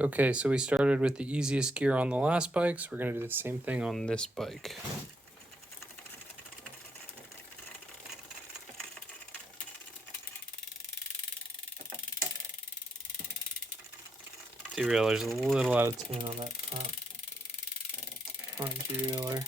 Okay, so we started with the easiest gear on the last bike, so we're going to do the same thing on this bike. Derailleur's a little out of tune on that front derailleur.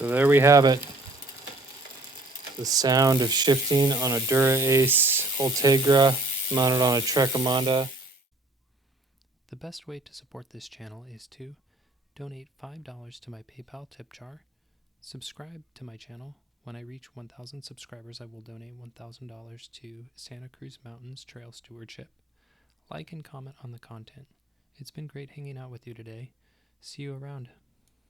So there we have it. The sound of shifting on a Dura Ace Ultegra mounted on a Trek Emonda. The best way to support this channel is to donate $5 to my PayPal tip jar, subscribe to my channel. When I reach 1,000 subscribers, I will donate $1,000 to Santa Cruz Mountains Trail Stewardship. Like and comment on the content. It's been great hanging out with you today. See you around.